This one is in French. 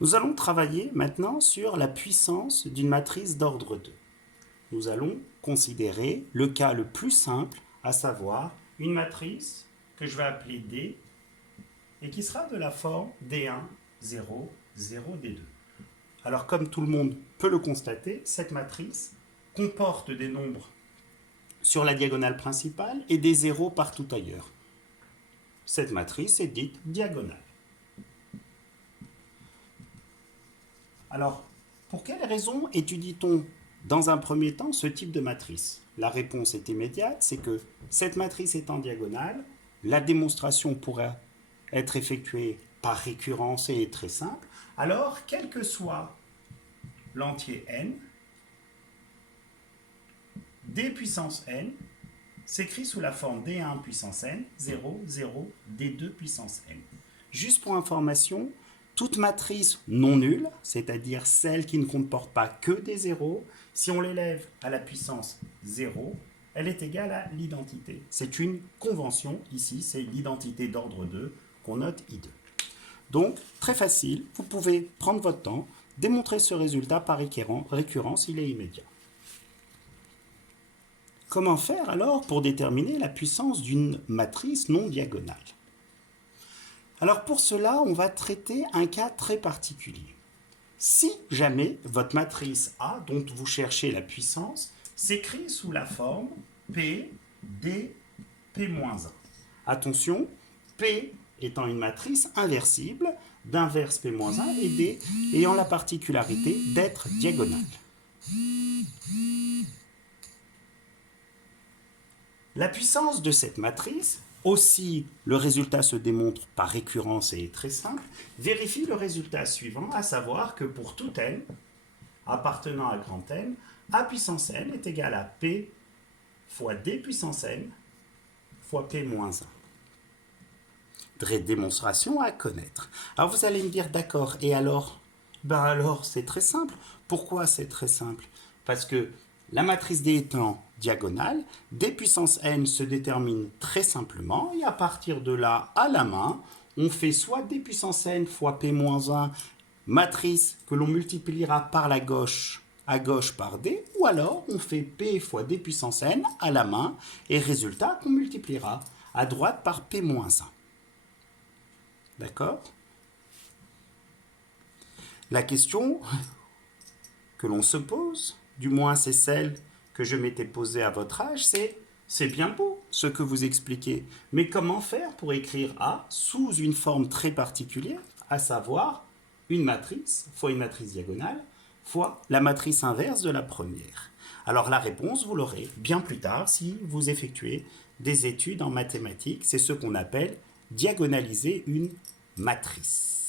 Nous allons travailler maintenant sur la puissance d'une matrice d'ordre 2. Nous allons considérer le cas le plus simple, à savoir une matrice que je vais appeler D et qui sera de la forme D1, 0, 0, D2. Alors comme tout le monde peut le constater, cette matrice comporte des nombres sur la diagonale principale et des zéros partout ailleurs. Cette matrice est dite diagonale. Alors, pour quelles raisons étudie-t-on dans un premier temps ce type de matrice? La réponse est immédiate, c'est que cette matrice étant diagonale, la démonstration pourrait être effectuée par récurrence et est très simple. Alors, quel que soit l'entier n, d puissance n s'écrit sous la forme d1 puissance n, 0, 0, d2 puissance n. Juste pour information, toute matrice non nulle, c'est-à-dire celle qui ne comporte pas que des zéros, si on l'élève à la puissance 0, elle est égale à l'identité. C'est une convention, ici c'est l'identité d'ordre 2 qu'on note I2. Donc, très facile, vous pouvez prendre votre temps, démontrer ce résultat par récurrence, il est immédiat. Comment faire alors pour déterminer la puissance d'une matrice non diagonale? Alors pour cela, on va traiter un cas très particulier. Si jamais votre matrice A, dont vous cherchez la puissance, s'écrit sous la forme P, D, P-1. Attention, P étant une matrice inversible, d'inverse P-1 et D ayant la particularité d'être diagonale. La puissance de cette matrice, aussi le résultat se démontre par récurrence et est très simple, vérifie le résultat suivant, à savoir que pour tout n appartenant à grand N, A puissance n est égal à P fois D puissance n fois P-1. Vraie démonstration à connaître. Alors vous allez me dire, d'accord, et alors? Ben alors c'est très simple. Pourquoi c'est très simple? Parce que la matrice D étant diagonale, D puissance n se détermine très simplement, et à partir de là, à la main, on fait soit D puissance n fois P-1, matrice que l'on multipliera par la gauche, à gauche par D, ou alors on fait P fois D puissance n à la main, et résultat qu'on multipliera à droite par P-1. D'accord? La question que l'on se pose, du moins c'est celle que je m'étais posée à votre âge, c'est bien beau ce que vous expliquez, mais comment faire pour écrire A sous une forme très particulière, à savoir une matrice fois une matrice diagonale fois la matrice inverse de la première? Alors la réponse, vous l'aurez bien plus tard si vous effectuez des études en mathématiques, c'est ce qu'on appelle diagonaliser une matrice.